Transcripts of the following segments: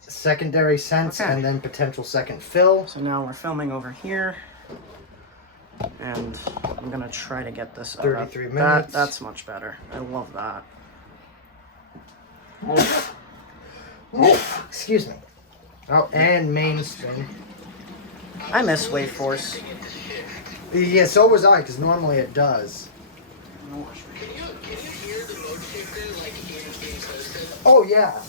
secondary sense, Okay. and then potential second fill. So now we're filming over here. And I'm gonna try to get this 33 minutes. That's much better. I love that. Excuse me. Oh, and main spin. I miss Wave Force. Yeah, so was I, because normally it does. Can you hear the mode shifter like in person? Oh, yeah.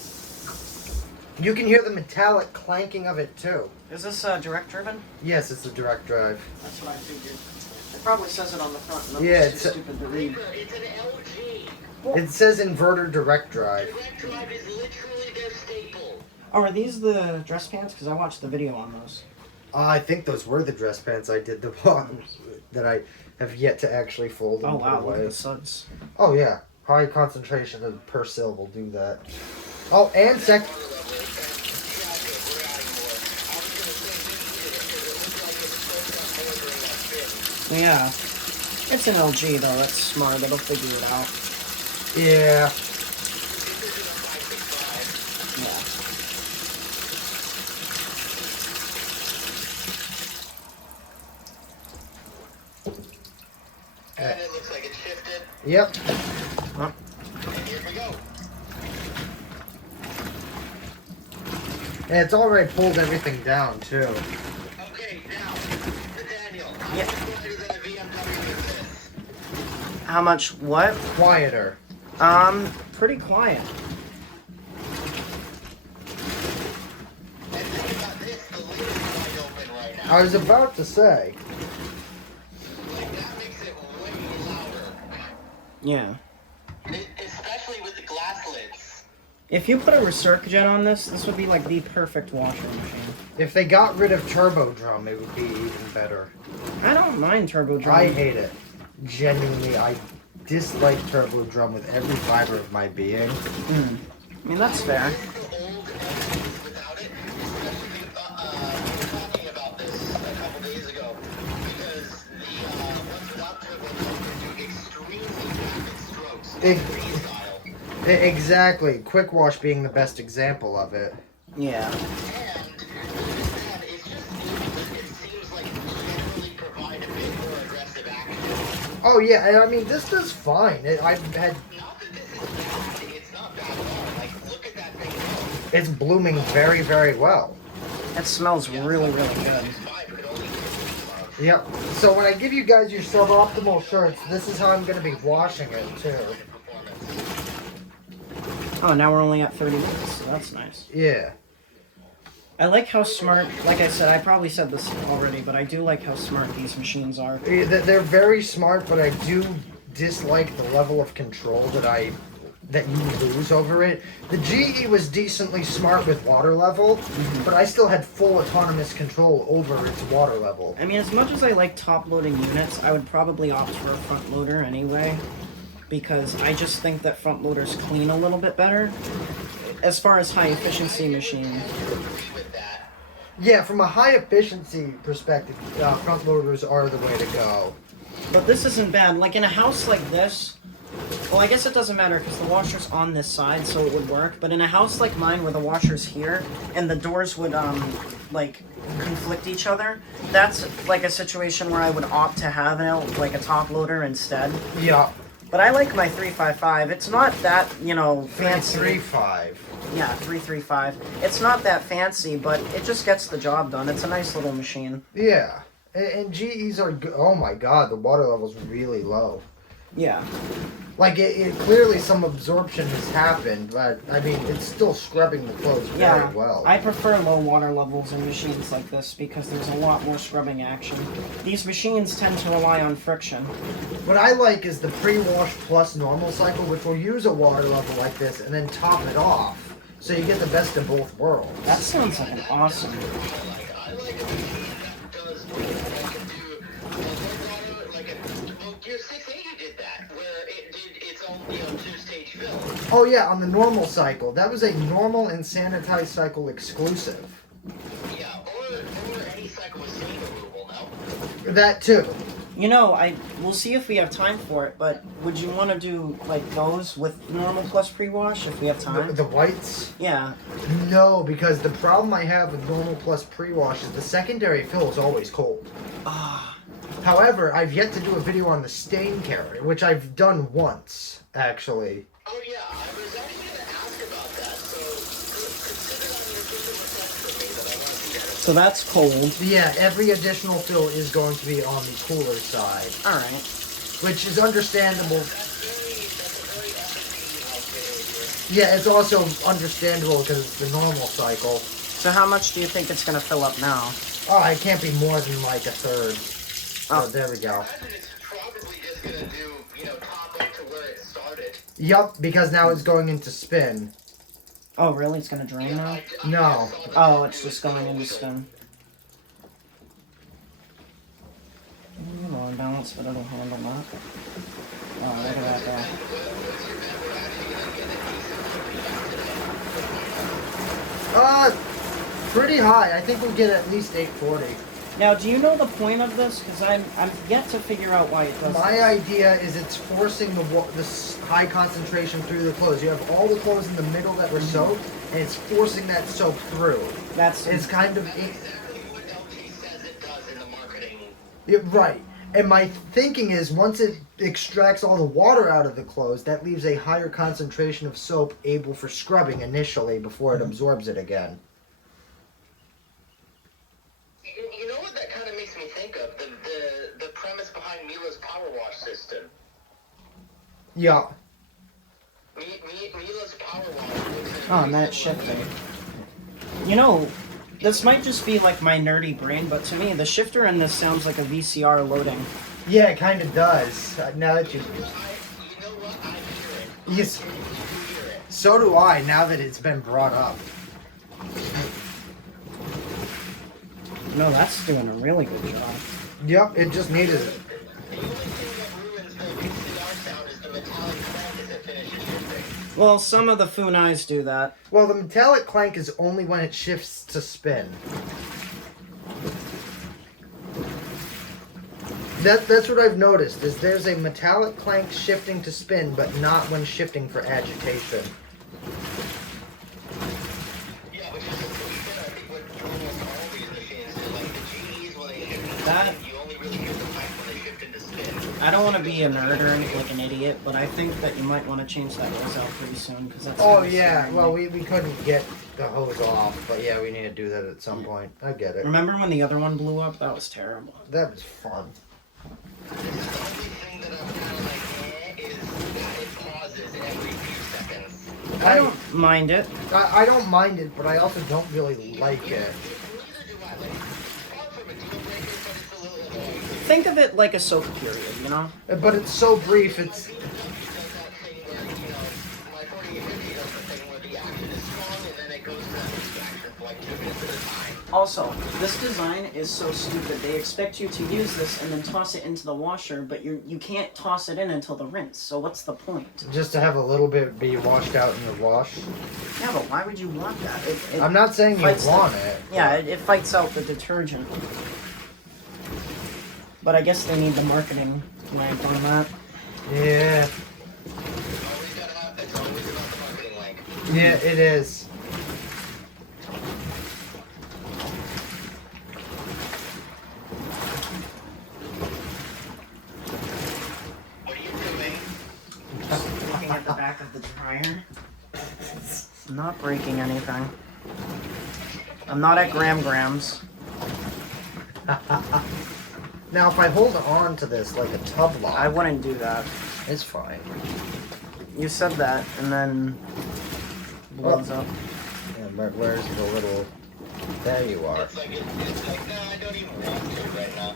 You can hear the metallic clanking of it, too. Is this direct driven? Yes, it's a direct drive. That's what I figured. It probably says it on the front. And I'm Yeah, just too stupid to read. It's an LG. It says inverter direct drive. Direct drive is literally their staple. Oh, are these the dress pants? Because I watched the video on those. I think those were the dress pants I did the ones that I have yet to actually fold and Oh put wow, look at away. the suds. Oh yeah, high concentration of Persil will do that. Oh, and Yeah. It's an LG though, that's smart, it'll figure it out. yeah. Yeah. And it looks like it's shifted. Yep. Huh? And here we go. And it's already pulled everything down too. Okay, now, Nathaniel, Yeah. how much quieter than a BMW is this? How much what? Quieter. Pretty quiet. And think about this, the lid is wide open right now. I was about to say. Like, that makes it way louder. Yeah. Especially with the glass lids. If you put a Recircujet on this, this would be like the perfect washing machine. If they got rid of Turbo Drum, it would be even better. I don't mind Turbo Drum. I hate it. Genuinely, I dislike Turbo Drum with every fiber of my being. I mean, that's fair. The old LGs without it, especially, we were talking about this a couple days ago, because the ones without turbo can do extremely rapid strokes, Ex- freestyle. Exactly. Quick Wash being the best example of it. Yeah. And then it's just it seems like generally provide a bit more aggressive action. Oh yeah, and I mean this does fine. I've had Not that this is bad, it's not bad at all. Like, look at that thing go. it's blooming very, very well. It smells really, really good. Fiber, it only takes Yep. So when I give you guys your suboptimal shirts, this is how I'm gonna be washing it too. Oh, now we're only at 30 minutes, so that's nice. Yeah. I like how smart, like I said, I probably said this already, but I do like how smart these machines are. They're very smart, but I do dislike the level of control that you lose over it. The GE was decently smart with water level, but I still had full autonomous control over its water level. I mean, as much as I like top-loading units, I would probably opt for a front loader anyway, because I just think that front loaders clean a little bit better. As far as high-efficiency machines. with that. Yeah, from a high efficiency perspective, front loaders are the way to go. But this isn't bad. Like, in a house like this, well, I guess it doesn't matter because the washer's on this side, so it would work. But in a house like mine where the washer's here and the doors would, like, conflict each other, that's, like, a situation where I would opt to have, like, a top loader instead. Yeah. But I like my 355. It's not that, fancy. 335. Yeah, 335. It's not that fancy, but it just gets the job done. It's a nice little machine. Yeah. And GEs are good. Oh my god, the water level's really low. Yeah. Like, it clearly some absorption has happened, but, I mean, it's still scrubbing the clothes very well. I prefer low water levels in machines like this because there's a lot more scrubbing action. These machines tend to rely on friction. What I like is the pre-wash plus normal cycle, which will use a water level like this and then top it off, so you get the best of both worlds. That sounds like an awesome. I like a machine that does what it can do. Water, like your 680 did that, where it did its own, two-stage fill. Oh yeah, on the normal cycle. That was a normal and sanitized cycle exclusive. Yeah, or any cycle with stain removal, no? That too. You know, we'll see if we have time for it, but would you want to do like those with normal plus pre-wash if we have time? The whites? Yeah. No, because the problem I have with normal plus pre-wash is the secondary fill is always cold. Ah. However, I've yet to do a video on the stain carrier, which I've done once, actually. Oh yeah, I was actually going to ask about that. So consider on your kitchen request for me that I want to get it. So that's cold. Yeah, every additional fill is going to be on the cooler side, All right. which is understandable. That's a very FAQ outfit. Yeah, it's also understandable because it's the normal cycle. So how much do you think it's gonna fill up now? Oh, it can't be more than like a third. Oh, there we go. I imagine it's probably just going to do, top up to where it started. Yup, because now it's going into spin. Oh, really? It's gonna drain now? No. Oh, it's just going into spin. Lower balance, but it'll handle that. Oh, look at that guy. Pretty high. I think we'll get at least 840. Now, do you know the point of this? Because I'm yet to figure out why it does My this. idea is it's forcing this high concentration through the clothes. You have all the clothes in the middle that were soaked, and it's forcing that soap through. That's It's kind of Exactly what LT says it does in the marketing. yeah, right. And my thinking is once it extracts all the water out of the clothes, that leaves a higher concentration of soap able for scrubbing initially before it absorbs it again. You know what that kind of makes me think of? The premise behind Mila's power wash system. Yeah. Mila's power wash. Oh, and that's shifting. You know, this might just be like my nerdy brain, but to me, the shifter in this sounds like a VCR loading. Yeah, it kind of does. Now that you... You know what? I hear it. Yes. You hear it. So do I, now that it's been brought up. No, that's doing a really good job. Yep, it just needed it. The only thing that ruins the VCR sound is the metallic sound as it finishes shifting. Well, some of the Funais do that. Well, the metallic clank is only when it shifts to spin. That's what I've noticed, is there's a metallic clank shifting to spin, but not when shifting for agitation. Yeah, which is a solution, I think, with almost all these machines. Is like the GEs, when they shift into That- spin, you only really hear the pipe when they shift into spin. I don't want to be a nerd or anything like an idiot, but I think that you might want to change that hose out pretty soon, because that's... Oh kinda yeah, scaring well me. we couldn't get the hose off, but yeah, we need to do that at some point. I get it. Remember when the other one blew up? That was terrible. That was fun. The only thing that I'm kind of like, is that it pauses every few seconds. I don't mind it. I don't mind it, but I also don't really like it. Neither do I. Like, it's far from a deal breaker, but it's a little annoying. Think of it like a soap period, you know? But it's so brief, it's... Does that thing where, my 4850 does the thing where the action is strong and then it goes to that weak action for like 2 minutes at a time. Also, this design is so stupid. They expect you to use this and then toss it into the washer, but you can't toss it in until the rinse. So what's the point? Just to have a little bit be washed out in your wash. Yeah, but why would you want that? It I'm not saying you fights want the- it. Yeah, it fights out the detergent. But I guess they need the marketing lamp on that. Yeah. It's always about the marketing link. Yeah, it is. What are you doing? Looking at the back of the dryer. I'm not breaking anything. I'm not at grams. Now, if I hold on to this like a tub lock, I wouldn't do that. it's fine. You said that, and then blows up. Yeah, but where's the little... There you are. It's like, no, I don't even want to right now.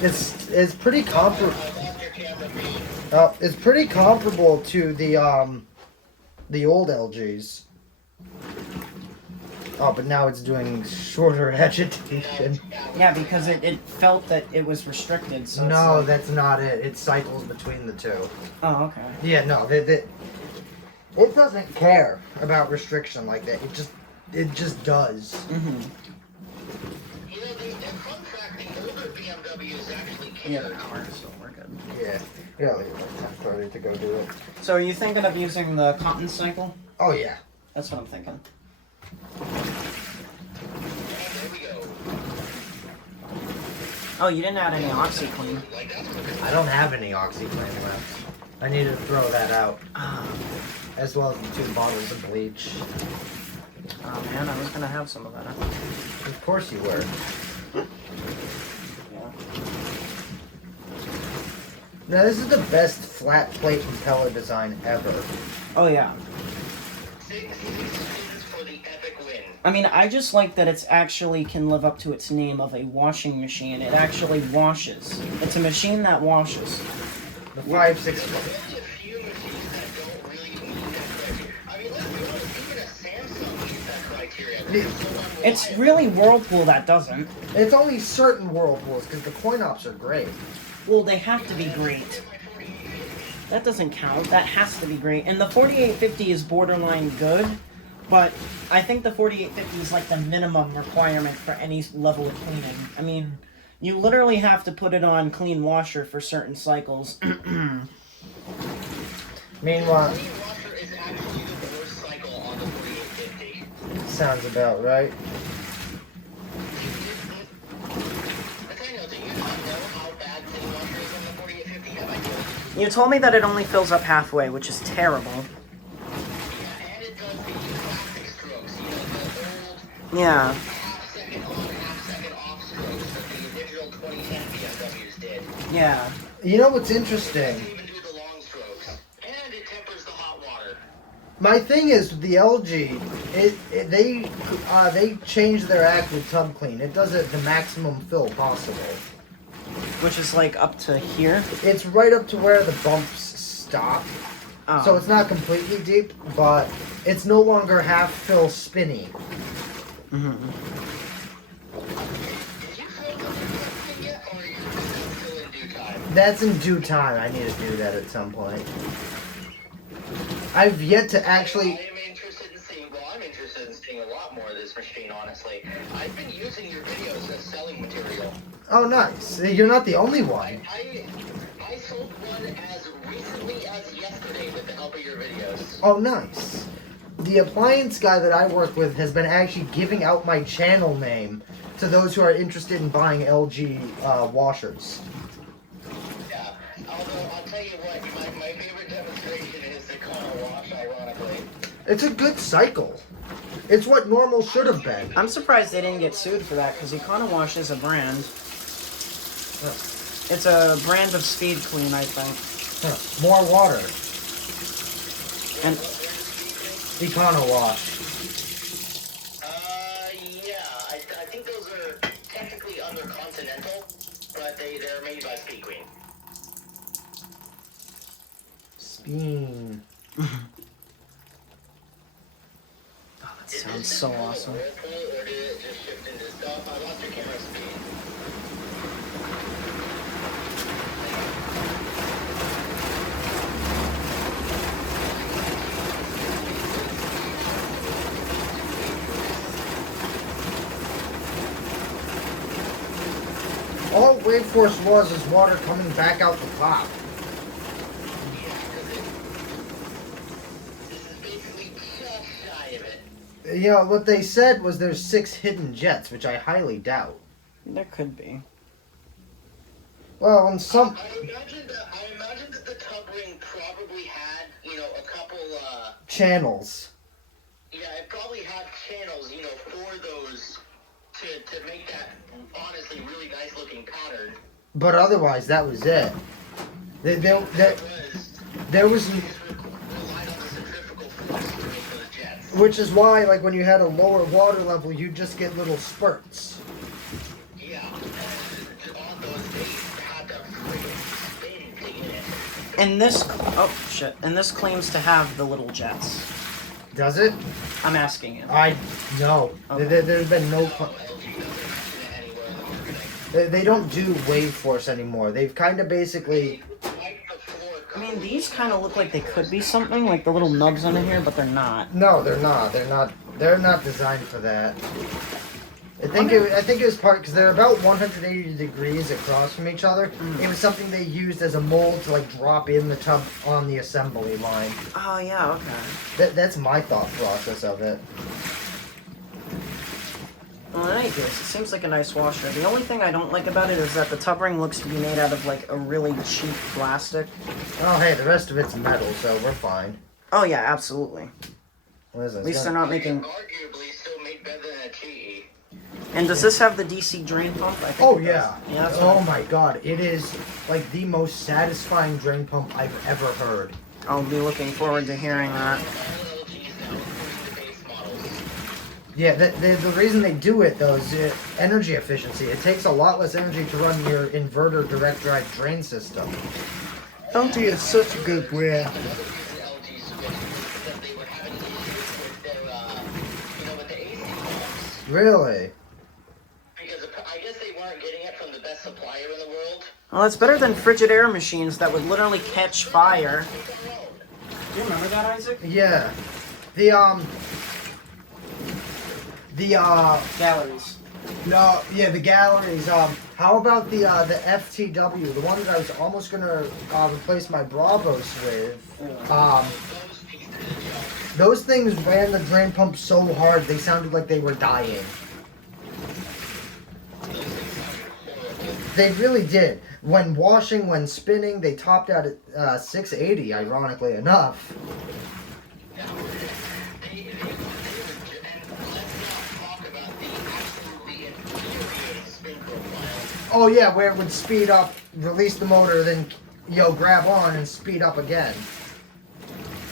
It's pretty comparable. I lost your camera feed. It's pretty comparable to the old LGs. Oh, but now it's doing shorter agitation. Yeah, because it felt that it was restricted. So it's No, like- that's not it. It cycles between the two. Oh, okay. Yeah, no, it doesn't care about restriction like that. It just does. Mm-hmm. You know, fun fact, the older BMWs We have an hour, so we're good. Yeah. We got like 10:30 to go do it. So are you thinking of using the cotton cycle? Oh yeah. That's what I'm thinking. There we go. Oh, you didn't add any OxyClean. Like that's quick as I don't have any OxyClean left. I need to throw that out, Ah, as well as the 2 bottles of bleach. oh man, I was gonna have some of that. Of course you were. Yeah. Now this is the best flat plate impeller design ever. Oh yeah. 6 spins for the epic win. I mean, I just like that it's actually can live up to its name of a washing machine. It actually washes. It's a machine that washes. The 5-6. There's only a few machines that don't really meet that criteria. I mean, let's be honest, even a Samsung meets that criteria. They're so unreliable. It's really Whirlpool that doesn't. It's only certain whirlpools because the coin ops are great. Well, they have to be great. That doesn't count. That has to be great. And the 4850 is borderline good, but I think the 4850 is like the minimum requirement for any level of cleaning. I mean, you literally have to put it on clean washer for certain cycles. Meanwhile, Clean washer is actually the worst cycle on the 4850. sounds about right. Nathaniel, do you not know how bad clean washer is on the 4850? Have I told you? You told me that it only fills up halfway, which is terrible. Yeah, and it does the plastic strokes. You know, the old Yeah. half-second on, half-second off strokes that the original 2010 BMWs did. Yeah. You know what's It interesting? doesn't even do the long strokes. And it tempers the hot water. My thing is with the LG, they changed their act with tub clean. It does it the maximum fill possible. Which is like up to here. It's right up to where the bumps stop, Oh. so it's not completely deep, but it's no longer half fill spinny. Mhm. Did you fill the thing yet, or are you still in due time? That's in due time. I need to do that at some point. I've yet to actually. I am interested in seeing, well, I'm interested in seeing a lot more of this machine, honestly. I've been using your videos as selling material. Oh, nice. You're not the only one. I sold one as recently as yesterday with the help of your videos. Oh, nice. The appliance guy that I work with has been actually giving out my channel name to those who are interested in buying LG washers. Yeah, although I'll tell you what, my favorite demonstration is the Kona wash, ironically. It's a good cycle. It's what normal should have been. I'm surprised they didn't get sued for that, because Econowash is a brand. It's a brand of Speed Clean, I think. Huh. More water. And Econo wash. Yeah, I think those are technically under Continental, but they're made by Speed Queen. Speen. that sounds so awesome. Whirlpool, or did it just shift into stuff? I lost your camera speed. All Wave Force was is water coming back out the top. This is basically just shy of it. You know, what they said was there's 6 hidden jets, which I highly doubt. There could be. Well, and some. I imagine that the tub ring probably had, a couple, Channels. yeah, it probably had channels, for those to make that honestly really nice looking pattern. But otherwise, that was it. There was. Relied on the centrifugal force to make those jets. Which is why, like, when you had a lower water level, you just get little spurts. Yeah, and on those days, had to freaking spin to get it. And this, oh shit, and this claims to have the little jets. Does it? I'm asking you. No. Okay. There's been no. LG doesn't mention it anywhere in the marketing. They don't do Wave Force anymore. They've kind of basically. Right before I mean, these kind of look like they could be something, like the little nubs under here, but they're not. No, they're not. They're not. They're not designed for that. I think it was part because they're about 180 degrees across from each other. It was something they used as a mold to like drop in the tub on the assembly line. Oh yeah, okay. That's my thought process of it. Well, in any case, it seems like a nice washer. The only thing I don't like about it is that the tub ring looks to be made out of like a really cheap plastic. Oh hey, the rest of it's metal, so we're fine. Oh yeah, absolutely. What is this? At least they're not making. Arguably still make better than a GE. And does this have the DC drain pump? I think Oh it does. yeah. Yeah, that's Oh what my god, it is like the most satisfying drain pump I've ever heard. I'll be looking forward to hearing that. All LGs now, including the base models. Yeah, the reason they do it though is energy efficiency. It takes a lot less energy to run your inverter direct drive drain system. LG is such a good brand. LG switch because they were having issues with their, with the AC pumps. Really? Because I guess they weren't getting it from the best supplier in the world. Well, it's better than frigid air machines that would literally catch fire. Do you remember that, Isaac? Yeah. The Galleries. no, yeah, the galleries. How about the FTW, the one that I was almost gonna replace my Bravos with? Those things ran the drain pump so hard they sounded like they were dying. They really did. When washing, when spinning, they topped out at 680. Ironically enough. And let's not talk about the absolutely infuriating spin profile. Oh yeah, where it would speed up, release the motor, then grab on and speed up again.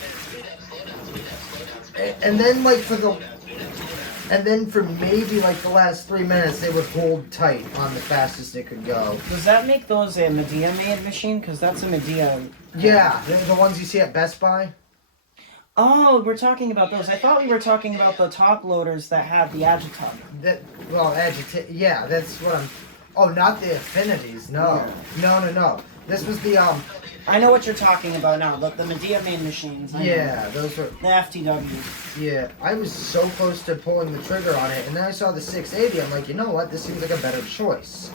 Speed up, slow down, speed up, slow down, speed up. And then like for the Slow down, speed up, slow down. and then for maybe like the last 3 minutes they would hold tight on the fastest it could go. Does that make those a Medea made machine? Because that's a Medea. Yeah, the ones you see at Best Buy. Oh, we're talking about those. I thought we were talking about the top loaders that had the Agitop. Yeah, that's what I'm. Oh, not the Affinities. No, no. This was the I know what you're talking about now. The Medea made machines. I know. Yeah, those were. The FTW. Yeah, I was so close to pulling the trigger on it, and then I saw the 680. I'm like, you know what? This seems like a better choice.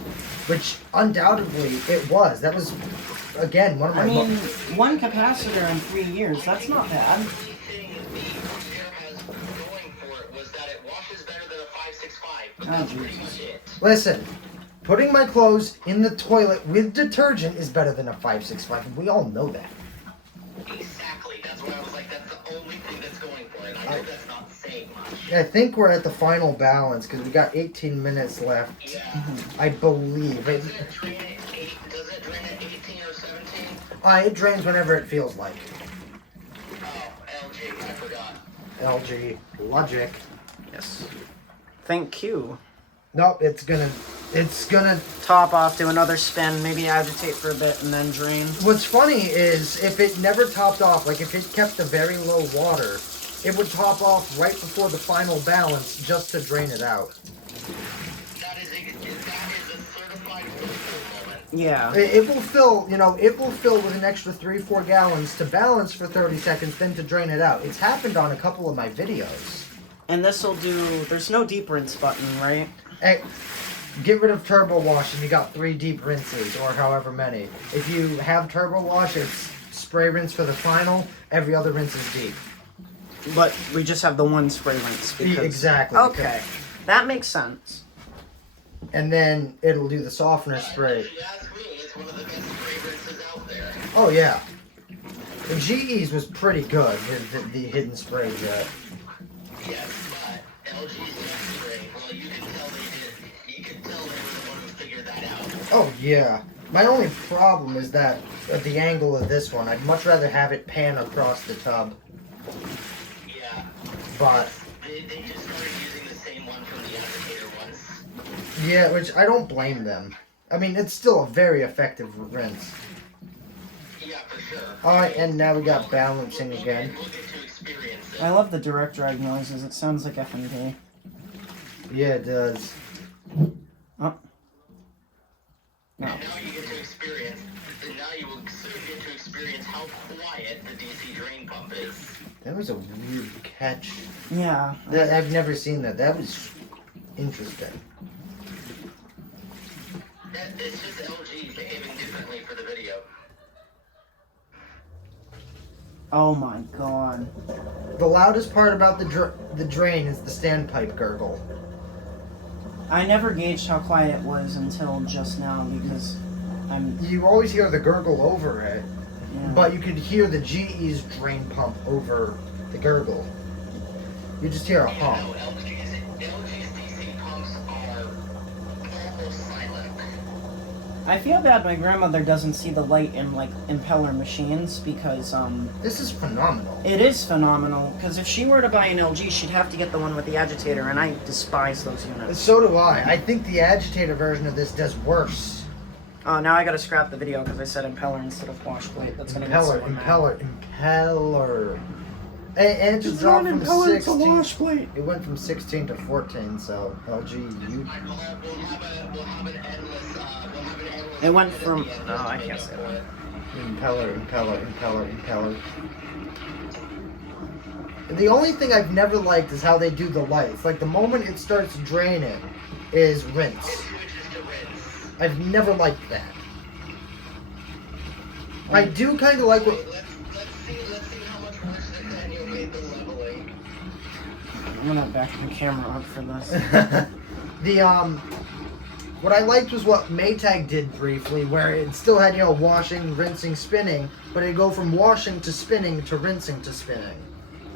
Which undoubtedly it was. That was, again, one of my. I mean, one capacitor in 3 years. That's not bad. The thing the Corsair has going for it was that it washes better than a 565, but that's pretty much it. Listen, putting my clothes in the toilet with detergent is better than a 565, and we all know that. Exactly. That's why I was like, that's the only thing that's going for it. I know that's not saying much. I think we're at the final balance because we got 18 minutes left. Yeah. I believe. Does it drain at 18 or 17? It drains whenever it feels like. Oh, LG, I forgot. LG Logic. Yes. Thank you. Nope, it's gonna. Top off, do another spin, maybe agitate for a bit, and then drain. What's funny is if it never topped off, like if it kept the very low water, it would top off right before the final balance just to drain it out. That is a certified whirlpool moment. Yeah. It will fill, it will fill with an extra 3-4 gallons to balance for 30 seconds, then to drain it out. It's happened on a couple of my videos. And this will do. There's no deep rinse button, right? Hey, get rid of turbo wash and you got 3 deep rinses or however many. If you have turbo wash, it's spray rinse for the final. Every other rinse is deep. But we just have the one spray rinse. Because... Exactly. Okay. That makes sense. And then it'll do the softener spray. If you ask me, it's one of the best spray rinses out there. Oh yeah. The GE's was pretty good. The hidden spray jet. Yes, but LG's jet spray, well, you can tell they were the one who figured that out. Oh yeah. My only problem is that at the angle of this one, I'd much rather have it pan across the tub. Yeah. But They just started using the same one from the Agitator ones. yeah, which I don't blame them. I mean, it's still a very effective rinse. Yeah, for sure. Alright, and now we got balancing again. We'll get to experience it. I love the direct drive noises. It sounds like FMV. Yeah, it does. Oh. No. And now you get to experience, and now you will soon get to experience how quiet the DC drain pump is. That was a weird catch. Yeah. I've never seen that. That was Interesting. It's just LG behaving differently for the video. Oh my god. The loudest part about the drain is the standpipe gurgle. I never gauged how quiet it was until just now because You always hear the gurgle over it, yeah. but you could hear the GE's drain pump over the gurgle. You just hear a hum. No, LG's DC pumps are almost silent. I feel bad my grandmother doesn't see the light in like impeller machines because This is phenomenal. it is phenomenal because if she were to buy an LG she'd have to get the one with the agitator and I despise those units. So do I. I think the agitator version of this does worse. Oh, now I gotta scrap the video because I said impeller instead of wash plate. That's gonna get someone mad. Impeller. And it just It's dropped not from impeller, it's a 16. wash plate. It went from 16 to 14, so LG, you... We'll have an endless. It went from no, I can't say that. Impeller. The only thing I've never liked is how they do the lights. Like, the moment it starts draining is rinse. I've never liked that. I do kind of like what... Let's see how much worse Nathaniel made the leveling. I'm gonna back the camera up for this. What I liked was what Maytag did briefly, where it still had, washing, rinsing, spinning, but it'd go from washing to spinning to rinsing to spinning.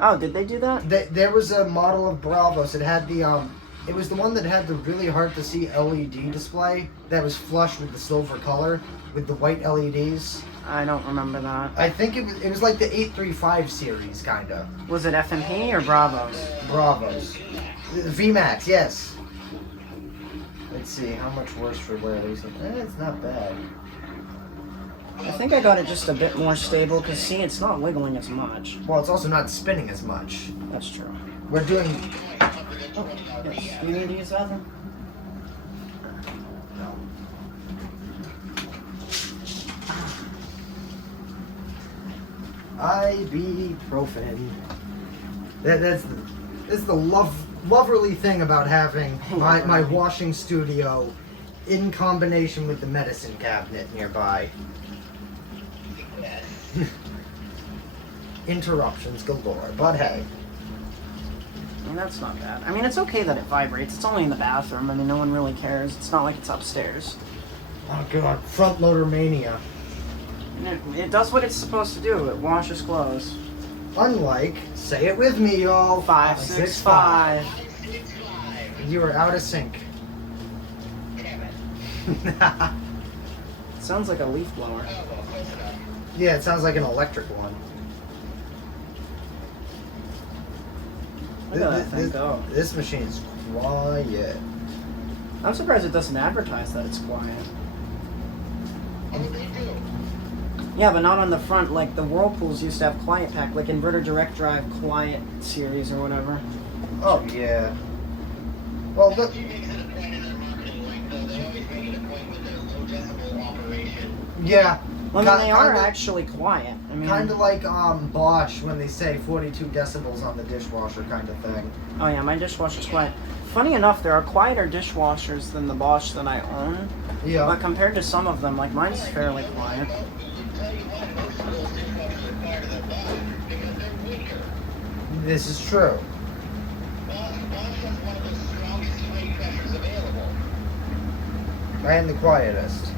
Oh, did they do that? There was a model of Bravos. It had it was the one that had the really hard to see LED display that was flush with the silver color with the white LEDs. I don't remember that. I think it was like the 835 series, kinda. Was it FMP or Bravos? Bravos. VMAX, yes. Let's see, how much worse for wear? It's not bad. I think I got it just a bit more stable because see, it's not wiggling as much. Well, it's also not spinning as much. That's true. We're doing... Oh, yes. Do you need to use that then? Ibuprofen. That's the loverly thing about having my washing studio in combination with the medicine cabinet nearby. Interruptions galore, but hey. I mean, that's not bad. I mean, it's okay that it vibrates. It's only in the bathroom. I mean, no one really cares. It's not like it's upstairs. Oh god, front loader mania. And it does what it's supposed to do. It washes clothes. Unlike, say it with me, y'all. 565. You are out of sync. It sounds like a leaf blower. Yeah, it sounds like an electric one. Look at that thing go. This machine's quiet. I'm surprised it doesn't advertise that it's quiet. Yeah, but not on the front. Like the Whirlpools used to have Quiet Pack, like Inverter Direct Drive Quiet series or whatever. Oh yeah. Well, look. Yeah. Well, I mean, they are actually quiet. I mean, kind of like Bosch when they say 42 decibels on the dishwasher kind of thing. Oh yeah, my dishwasher's quiet. Funny enough, there are quieter dishwashers than the Bosch that I own. Yeah. But compared to some of them, like mine's fairly quiet. This is true. And the quietest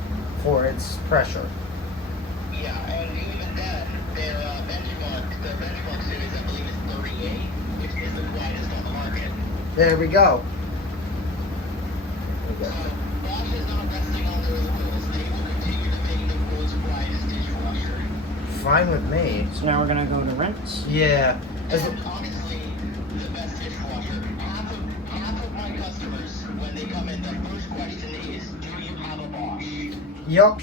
for its pressure. Yeah, and even then, their benchmark series, I believe, is 38, which is the quietest on the market. There we go. Bosch is not resting on their laurels. They will continue to make the world's quietest dishwasher. Fine with me. So now we're gonna go to rinse. Yeah. As And honestly, the best dishwasher. Half of my customers, when they come in, the first question is, do you have a Bosch? Yup.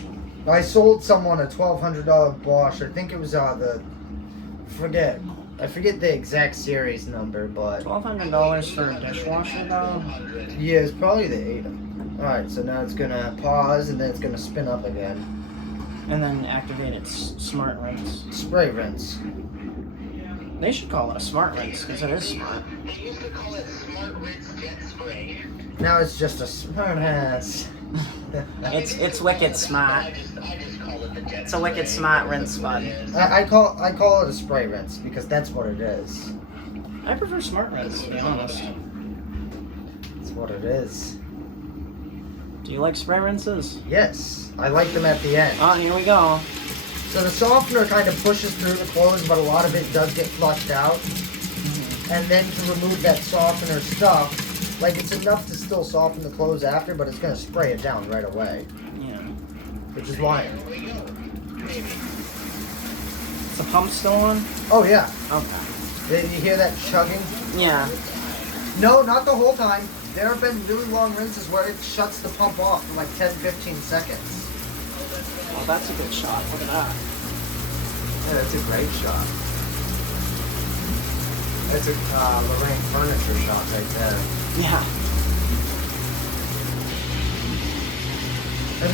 I sold someone a $1,200 Bosch. I think it was I forget the exact series number, but $1,200 for a dishwasher, though. yeah, it's probably the 8. Alright, so now it's gonna pause and then it's gonna spin up again. And then activate its smart rinse. Spray rinse. They should call it a smart rinse because it is smart. They used to call it Smart Rinse Jet Spray. Now it's just a smart ass. It's wicked smart. I just call it the Jet It's a wicked smart rinse spot. I call it a spray rinse because that's what it is. I prefer smart rinse, to be honest. That's what it is. Do you like spray rinses? Yes, I like them at the end. Oh, here we go. So the softener kind of pushes through the clothes, but a lot of it does get flushed out. And then to remove that softener stuff, like it's enough to still soften the clothes after, but it's gonna spray it down right away. Yeah. Which is why. Is the pump still on? Oh yeah. Okay. Did you hear that chugging? Yeah. No, not the whole time. There have been really long rinses where it shuts the pump off for like 10-15 seconds. Well, that's a good shot. Look at that. Yeah, that's a great shot. That's a Lorraine furniture shot right there. Yeah. And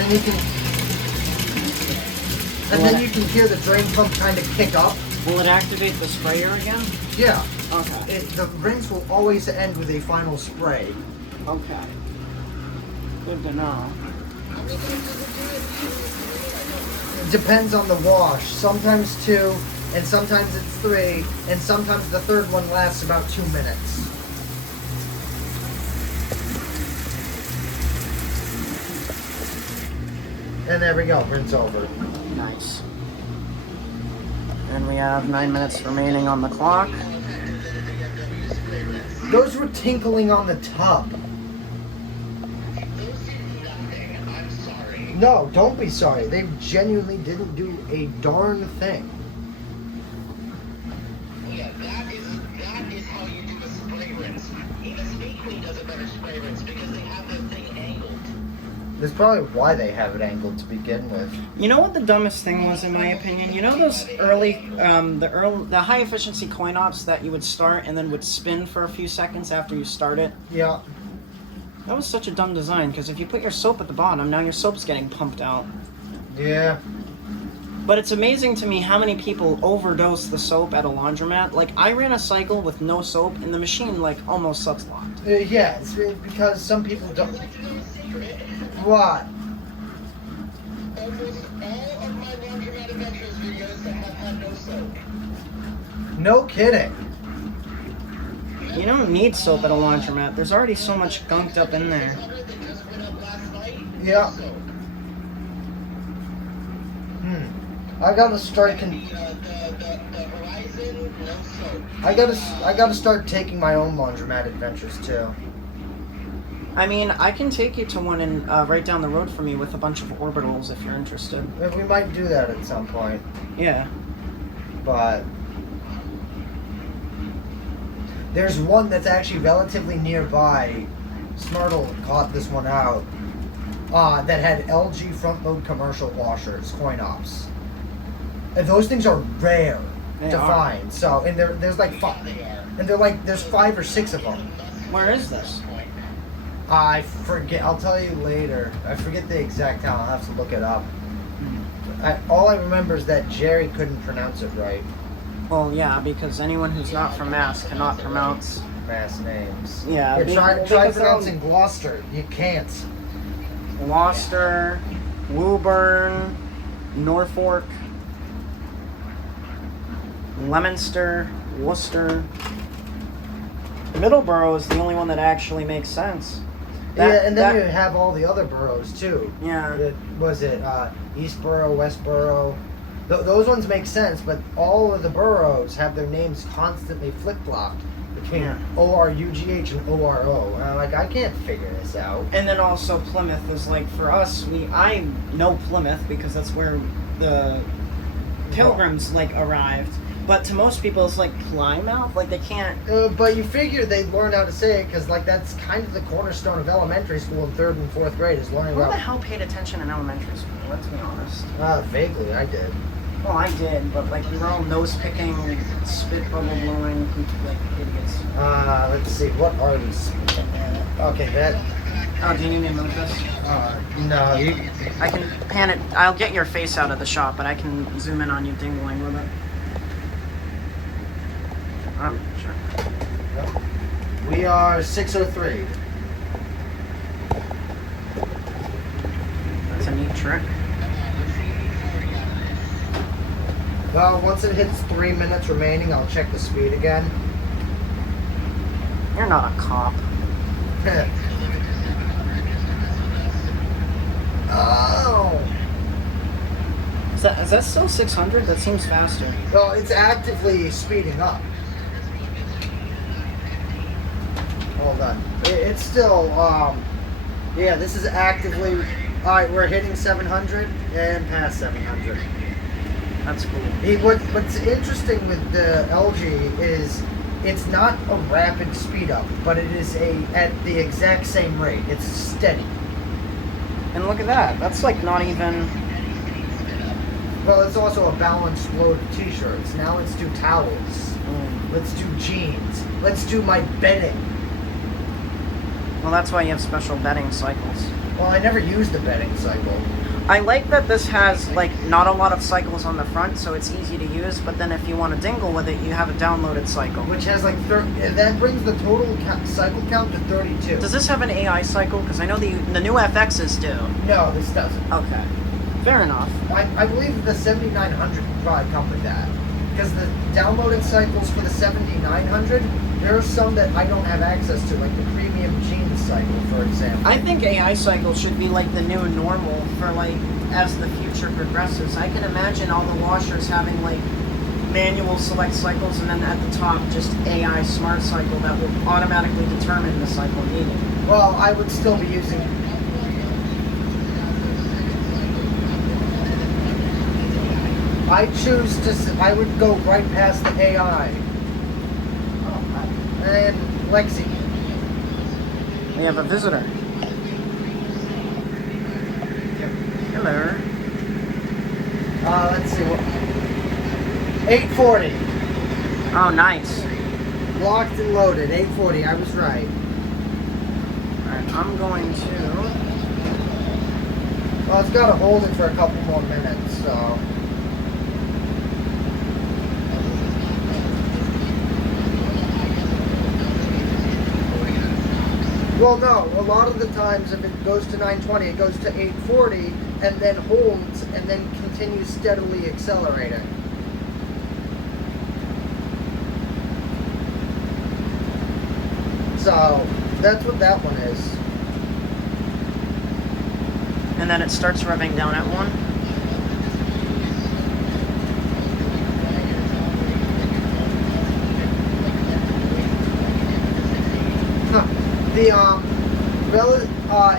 then you can hear the drain pump kind of kick up. Will it activate the sprayer again? Yeah. Okay. The rinse will always end with a final spray. Okay. Good to know. It depends on the wash. Sometimes 2, and sometimes it's 3, and sometimes the third one lasts about 2 minutes. And there we go, rinse over. Nice. And we have 9 minutes remaining on the clock. Those were tinkling on the tub. I'm sorry. No, don't be sorry. They genuinely didn't do a darn thing. Yeah, that is how you do a spray rinse. Even Snake Queen does a better spray rinse because they have the thing angled. That's probably why they have it angled to begin with. You know what the dumbest thing was, in my opinion? You know those the high efficiency coin ops that you would start and then would spin for a few seconds after you start it? Yeah. That was such a dumb design, because if you put your soap at the bottom, now your soap's getting pumped out. Yeah. But it's amazing to me how many people overdose the soap at a laundromat. Like, I ran a cycle with no soap, and the machine, like, almost sucks locked. Yeah, it's because some people don't. What? Almost all of my laundromat adventures videos that have had no soap. No kidding. You don't need soap at a laundromat. There's already so much gunked up in there. That just went up last night. Yeah. Soap. I gotta start. The Horizon, no soap. I gotta start taking my own laundromat adventures too. I mean, I can take you to one in right down the road from me with a bunch of orbitals if you're interested. We might do that at some point, Yeah. but there's one that's actually relatively nearby. Smartle caught this one out. That had LG front load commercial washers, coin ops. And those things are rare They to are. find. So, and there's like 5, and there's 5 or 6 of them. Where is this? I forget. I'll tell you later. I forget the exact town. I'll have to look it up. All I remember is that Jerry couldn't pronounce it right. Well, yeah, because anyone who's not from Mass cannot pronounce. Mass names. Yeah, Try because they're pronouncing Gloucester. You can't. Gloucester, Woburn, Norfolk, Leominster, Worcester. Middleborough is the only one that actually makes sense. Yeah, and then you have all the other boroughs too. Yeah. Was it Eastborough, Westborough? Those ones make sense, but all of the boroughs have their names constantly flip-flopped between Yeah. O-R-U-G-H and O-R-O. And I'm like, I can't figure this out. And then also Plymouth is like, for us, I know Plymouth because that's where the Pilgrims like arrived. But to most people, it's like Plymouth. Like they can't. But you figure they'd learn how to say it because, like, that's kind of the cornerstone of elementary school in 3rd and 4th grade is learning Who the about. hell paid attention in elementary school? Let's be honest. Vaguely, I did. Well, I did, but like we were all nose picking, spit bubble blowing, like idiots. Let's see. What are these? Okay, that. Oh, do you need me to move this? No, you. I can pan it. I'll get your face out of the shot, but I can zoom in on you dingling with it. Sure. We are 603. That's a neat trick. Well, once it hits 3 minutes remaining, I'll check the speed again. You're not a cop. Oh. Is that still 600? That seems faster. Well, it's actively speeding up. Hold on. It's still, yeah, this is actively, alright, we're hitting 700 and past 700. That's cool. What's interesting with the LG is it's not a rapid speed up, but it is at the exact same rate. It's steady. And look at that. That's like not even. Well, it's also a balanced load of t-shirts. Now let's do towels. Let's do jeans. Let's do my bedding. Well, that's why you have special bedding cycles. Well, I never used the bedding cycle. I like that this has like not a lot of cycles on the front, so it's easy to use. But then if you want to dingle with it, you have a downloaded cycle. Which has like 30, that brings the total cycle count to 32. Does this have an AI cycle? Because I know the new FXs do. No, this doesn't. Okay, fair enough. I believe that the 7900 would probably come with that. Because the downloaded cycles for the 7900, there are some that I don't have access to, like the premium jeans cycle, for example. I think AI cycle should be like the new normal for like as the future progresses. I can imagine all the washers having like manual select cycles and then at the top just AI smart cycle that will automatically determine the cycle needed. Well, I would still be using. I choose to. I would go right past the AI. And Lexi. We have a visitor. Hello. Let's see what. 840. Oh, nice. Locked and loaded. 840. I was right. Alright, I'm going to. Well, it's got to hold it for a couple more minutes, so. Well, no. A lot of the times, if it goes to 920, it goes to 840, and then holds, and then continues steadily accelerating. So, that's what that one is. And then it starts revving down at 1.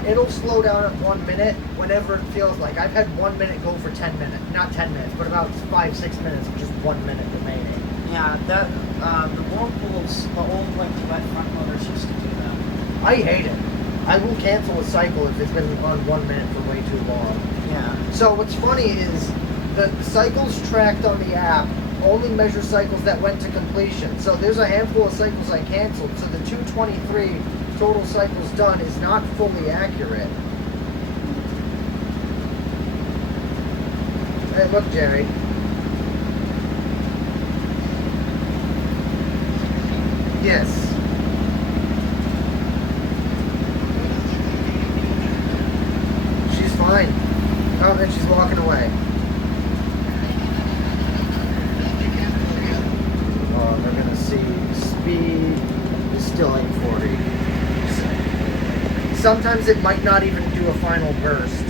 It'll slow down at 1 minute whenever it feels like. I've had 1 minute go for 10 minutes, not 10 minutes, but about 5-6 minutes of just 1 minute remaining. Yeah, that the Whirlpools, the old like Duet front loaders used to do that. I hate it. I will cancel a cycle if it's been on 1 minute for way too long. Yeah. So what's funny is the cycles tracked on the app only measure cycles that went to completion. So there's a handful of cycles I canceled. So the 223 total cycles done is not fully accurate. Hey, look, Jerry. Yes. She's fine. Oh, then she's walking away. Oh, they're gonna see speed is still 840. Sometimes it might not even do a final burst.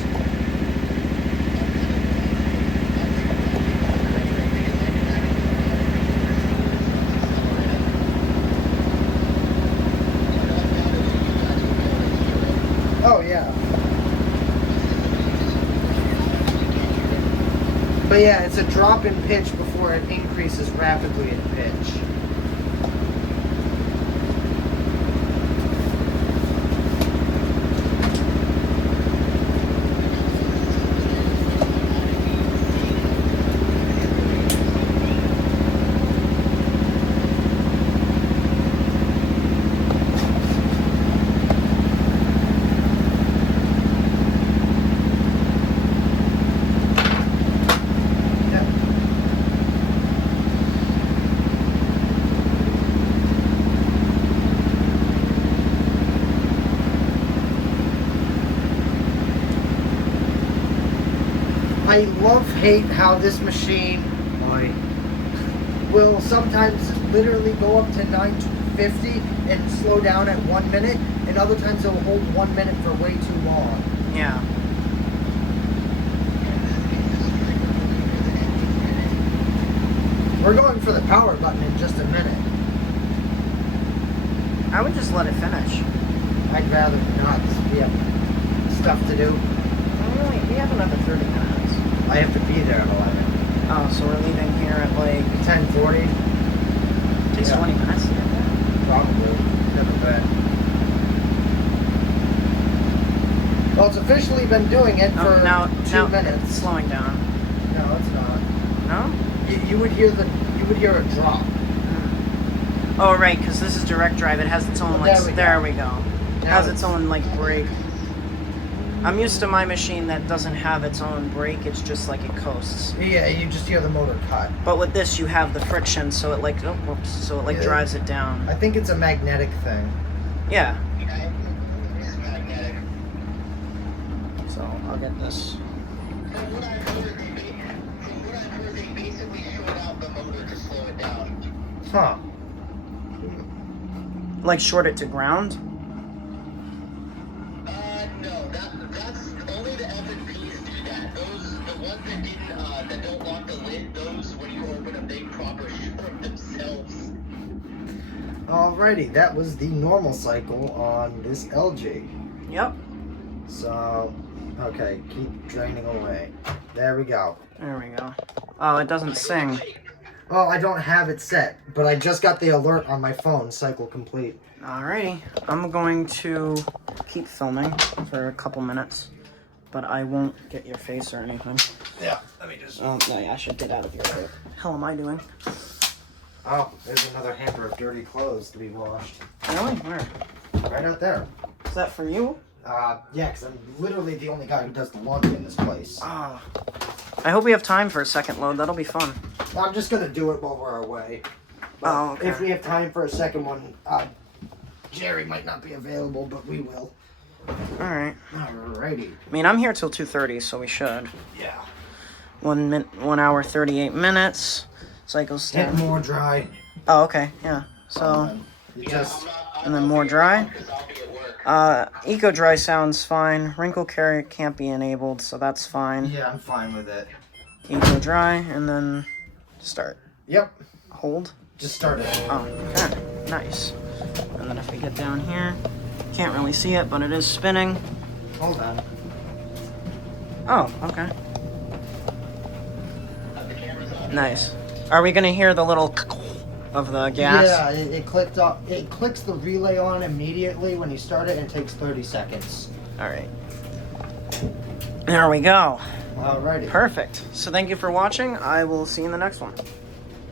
Oh, yeah. But yeah, it's a drop in pitch before it increases rapidly in pitch. I love-hate how this machine will sometimes literally go up to 950 and slow down at 1 minute, and other times it'll hold 1 minute for way too long. Yeah. We're going for the power button in just a minute. I would just let it finish. I'd rather not. We have stuff to do. Oh, wait, we have another 30 minutes. I have to be there at 11. Oh, so we're leaving here at like 10:40. takes Yeah. 20 minutes to get there. Probably. Never been. Well, it's officially been doing it for now 2 it's minutes. slowing down. No, it's not. No? You would hear a drop. Oh, right, because this is direct drive. It has its own, like, There we go. there we go. It Now has its own, like, brake. I'm used to my machine that doesn't have its own brake. It's just like it coasts. Yeah, you just hear the motor cut. But with this, you have the friction, so it like, oh, whoops, so it like Yeah. drives it down. I think it's a magnetic thing. Yeah. Yeah, it is magnetic. So I'll get this. From what I've heard, they basically short out the motor to slow it down. Huh. Like short it to ground. No, that's only the F&Ps do that. Those, the ones that didn't, that don't lock the lid, those, when you open them, they proper short themselves. Alrighty, that was the normal cycle on this LG. Yep. So, okay, keep draining away. There we go. There we go. Oh, it doesn't sing. Oh, I don't have it set, but I just got the alert on my phone, cycle complete. Alrighty. I'm going to keep filming for a couple minutes, but I won't get your face or anything. Yeah, let me just... Oh, no, I should get out of here. What the hell am I doing? Oh, there's another hamper of dirty clothes to be washed. Really? Where? Right out there. Is that for you? Yeah, because I'm literally the only guy who does the laundry in this place. Oh. I hope we have time for a second load. That'll be fun. I'm just gonna do it while we're away. But Oh, okay. if we have time for a second one, Jerry might not be available, but we will. Alright. Alrighty. I mean, I'm here till 2:30, so we should. Yeah. 1 hour, 38 minutes. Cycle Get step. more dry. Oh, okay, yeah. So, You just... and then more dry. Because I'll be at work. Eco dry sounds fine. Wrinkle carrot can't be enabled, so that's fine. Yeah, I'm fine with it. Eco dry, and then start. Yep. Hold. Just start it. Oh, okay. Nice. And then if we get down here, can't really see it, but it is spinning. Hold on. Oh, okay. Nice. Are we gonna hear the little of the gas? Yeah, it clicked off. It clicks the relay on immediately when you start it, and it takes 30 seconds. All right. There we go. Alrighty. Perfect. So thank you for watching. I will see you in the next one.